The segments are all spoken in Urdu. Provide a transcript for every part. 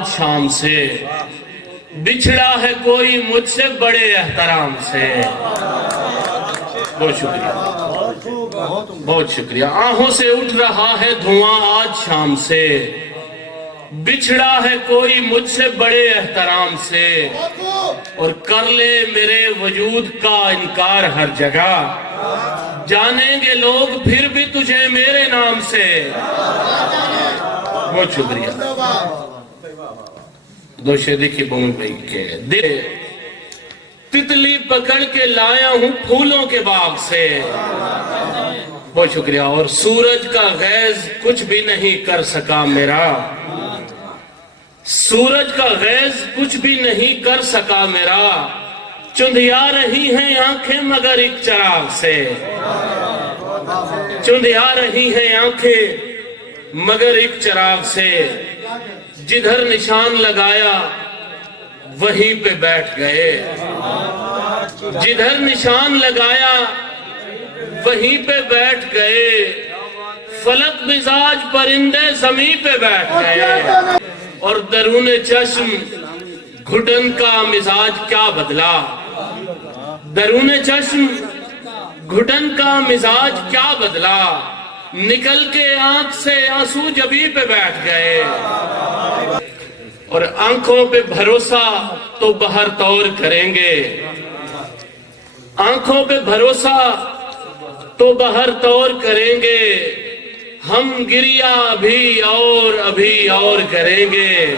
آج شام سے، بچھڑا ہے کوئی مجھ سے بڑے احترام سے۔ بہت شکریہ، بہت شکریہ۔ آنکھوں سے اٹھ رہا ہے دھواں آج شام سے، بچھڑا ہے کوئی مجھ سے بڑے احترام سے، اور کر لے میرے وجود کا انکار ہر جگہ، جانیں گے لوگ پھر بھی تجھے میرے نام سے۔ بہت شکریہ۔ دو شعر دیکھیے بومن بھائی کے دے تتلی پکڑ کے لایا ہوں پھولوں کے باغ سے۔ بہت شکریہ۔ اور سورج کا غیظ کچھ بھی نہیں کر سکا میرا، سورج کا غیظ کچھ بھی نہیں کر سکا میرا، چندھیا رہی ہیں آنکھیں مگر ایک چراغ سے، چندھیا رہی ہیں آنکھیں مگر ایک چراغ سے، جدھر نشان لگایا وہیں پہ بیٹھ گئے، جدھر نشان لگایا وہیں پہ بیٹھ گئے، فلک مزاج پرندے زمین پہ بیٹھ گئے، اور درون چشم گھٹن کا مزاج کیا بدلا، درون چشم گھٹن کا مزاج کیا بدلا، نکل کے آنکھ سے آنسو جبیں پہ بیٹھ گئے، اور آنکھوں پہ بھروسہ تو بہر طور کریں گے، آنکھوں پہ بھروسہ تو بہر طور کریں گے، ہم گریہ ابھی اور کریں گے۔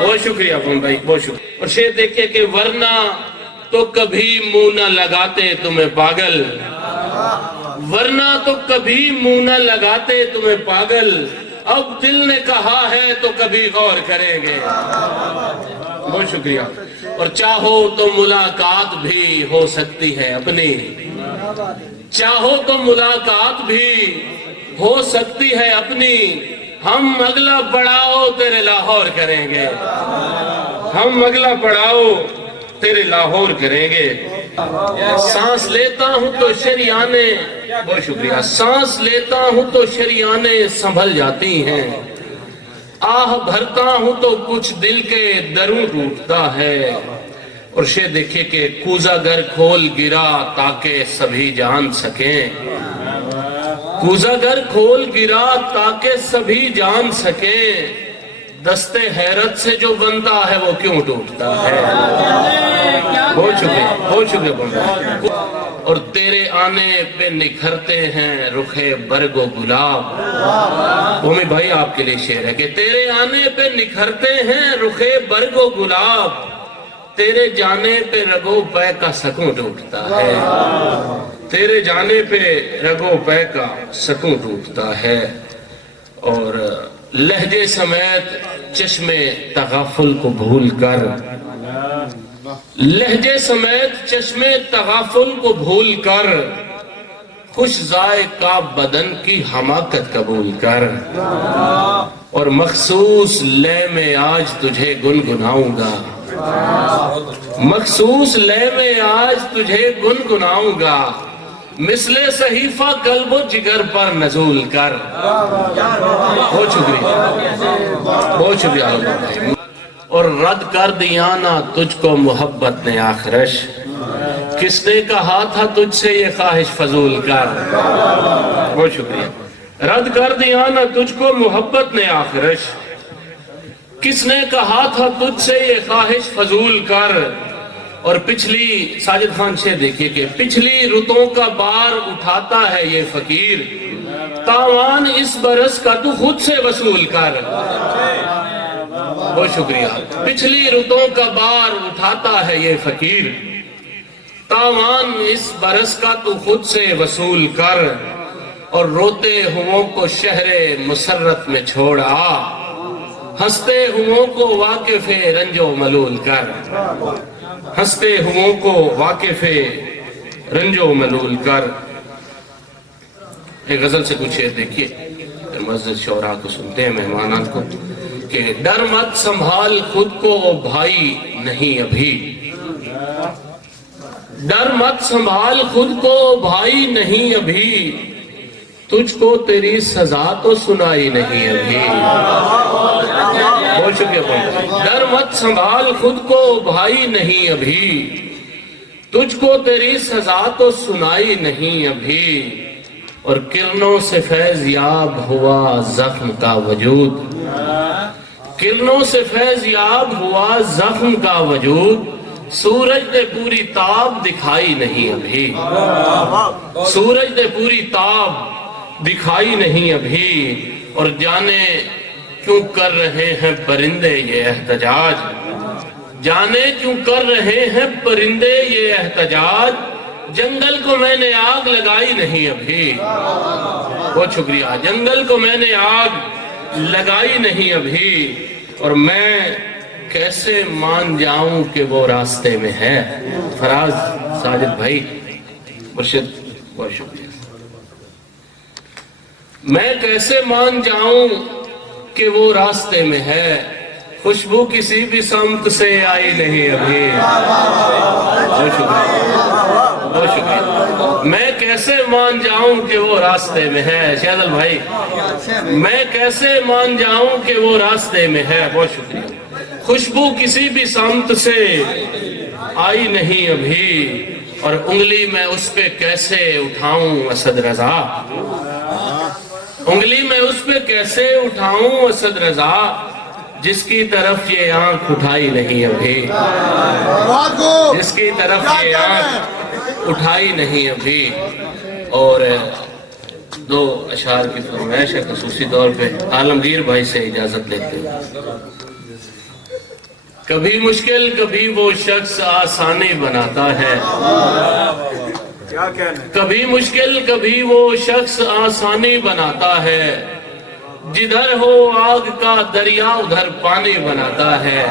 بہت شکریہ بھون بھائی، بہت شکریہ۔ اور شعر دیکھیں کہ ورنہ تو کبھی منہ نہ لگاتے تمہیں پاگل، ورنہ تو کبھی منہ نہ لگاتے تمہیں پاگل، اب دل نے کہا ہے تو کبھی غور کریں گے۔ بہت شکریہ۔ اور چاہو تو ملاقات بھی ہو سکتی ہے اپنی، چاہو تو ملاقات بھی ہو سکتی ہے اپنی، ہم اگلا پڑاؤ تیرے لاہور کریں گے، ہم اگلا پڑاؤ تیرے لاہور کریں گے۔ سانس لیتا ہوں تو شریانے، بہت شکریہ، سانس لیتا ہوں تو شریانے سنبھل جاتی ہیں، آہ بھرتا ہوں تو کچھ دل کے دروں ٹوٹتا ہے۔ اور شعر دیکھیں کہ کوزہ گر کھول گرا تاکہ سبھی جان سکیں، کوزہ گر کھول گرا تاکہ سبھی جان سکیں، دستے حیرت سے جو بنتا ہے وہ کیوں ٹوٹتا ہے۔ بہت شکریہ، بہت شکریہ بولنا۔ اور تیرے آنے پہ نکھرتے ہیں رخے برگ و گلاب، بھومی بھائی آپ کے لیے شعر ہے کہ تیرے آنے پہ نکھرتے ہیں رخے برگ و گلاب، تیرے جانے پہ رگو پے کا سکون ٹوٹتا ہے، تیرے جانے پہ رگو پے کا سکون ٹوٹتا ہے۔ اور لہجے سمیت چشمے تغافل کو بھول کر، لہجے سمیت چشمے تغافل کو بھول کر، خوش ذائقہ بدن کی حماقت قبول کر، اور مخصوص لے میں آج تجھے گنگناؤں گا، مخصوص لے میں آج تجھے گنگناؤں گا، مثل صحیفہ قلب و جگر پر نزول کر۔ بہت شکریہ، بہت شکریہ۔ اور رد کر دیا نا تجھ کو محبت نے آخرش، کس نے کہا تھا تجھ سے یہ خواہش فضول کر۔ بہت شکریہ۔ رد کر دیا نا تجھ کو محبت نے آخرش، کس نے کہا تھا تجھ سے یہ خواہش فضول کر۔ اور پچھلی ساجد خان شعر دیکھیے کہ پچھلی رتوں کا بار اٹھاتا ہے یہ فقیر، تاوان اس برس کا تو خود سے وصول کر۔ بہت شکریہ۔ پچھلی رتوں کا بار اٹھاتا ہے یہ فقیر، تاوان اس برس کا تو خود سے وصول کر، اور روتے ہوں کو شہر مسرت میں چھوڑ آ، ہنستے ہوں کو واقف رنج و ملول کر، ہنستے ہوں کو واقف رنج و ملول کر۔ ایک غزل سے کچھ شعر دیکھیے، مسجد شعراء کو سنتے ہیں مہمانان کو کہ ڈر مت سنبھال خود کو بھائی نہیں ابھی، ڈر مت سنبھال خود کو بھائی نہیں ابھی، تجھ کو تیری سزا تو سنائی نہیں ابھی۔ بہت شکریہ. ڈر مت سنبھال خود کو بھائی نہیں ابھی، تجھ کو تیری سزا تو سنائی نہیں ابھی، اور کرنوں سے فیض یاب ہوا زخم کا وجود، کرنوں سے فیض یاب ہوا زخم کا وجود، سورج نے پوری تاب دکھائی نہیں ابھی، سورج نے پوری تاب دکھائی نہیں ابھی، اور جانے کیوں کر رہے ہیں پرندے یہ احتجاج، جانے کیوں کر رہے ہیں پرندے یہ احتجاج، جنگل کو میں نے آگ لگائی نہیں ابھی. بہت شکریہ. جنگل کو میں نے آگ لگائی نہیں ابھی، اور میں کیسے مان جاؤں کہ وہ راستے میں ہے. فراز ساجد بھائی مرشد بہت شکریہ. میں کیسے مان جاؤں کہ وہ راستے میں ہے، خوشبو کسی بھی سمت سے آئی نہیں ابھی. بہت شکریہ بہت شکریہ. میں کیسے مان جاؤں کہ وہ راستے میں ہے. شہزل بھائی میں کیسے مان جاؤں کہ وہ راستے میں ہے. بہت شکریہ. خوشبو کسی بھی سمت سے آئی نہیں ابھی، اور انگلی میں اس پہ کیسے اٹھاؤں اسد رضا، انگلی میں اس پہ کیسے اٹھاؤں اسد رضا، جس کی طرف یہ آنکھ اٹھائی نہیں ابھی، جس کی طرف یہ آنکھ اٹھائی نہیں ابھی. اور دو اشعار کی فرمائش ہے خصوصی طور پہ عالمگیر بھائی سے اجازت لیتے ہیں. کبھی مشکل کبھی وہ شخص آسانی بناتا ہے، کبھی مشکل کبھی وہ شخص آسانی بناتا ہے، جدھر ہو آگ کا دریا ادھر پانی بناتا ہے،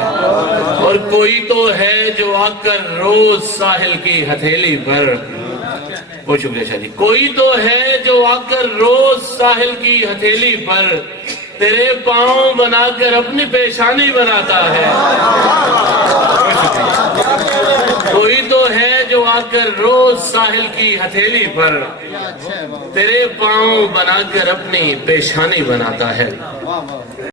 اور کوئی تو ہے جو آ کر روز ساحل کی ہتھیلی پر، بہت شکریہ شاہ جی، کوئی تو ہے جو آ کر روز ساحل کی ہتھیلی پر تیرے پاؤں بنا کر اپنی پیشانی بناتا ہے. کوئی تو ہے جو آ کر روز ساحل کی ہتھیلی پر تیرے پاؤں بنا کر اپنی پیشانی بناتا ہے.